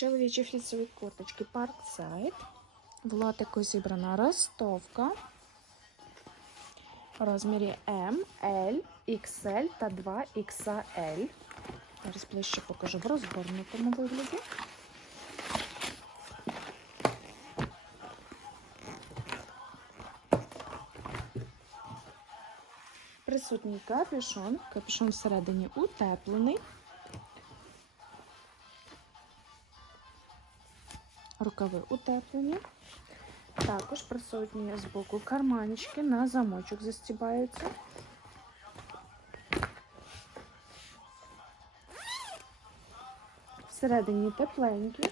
Чоловічі флісові курточки Parkside. В латику зібрана ростовка. В розмірі М, L, XL та 2XL. Зараз ближче покажу в розгорнутому вигляді. Присутній капюшон. Капюшон всередині утеплений. Рукави утеплені. Також присутні з боку карманчики на замочок застібаються. Всередині тепленькі.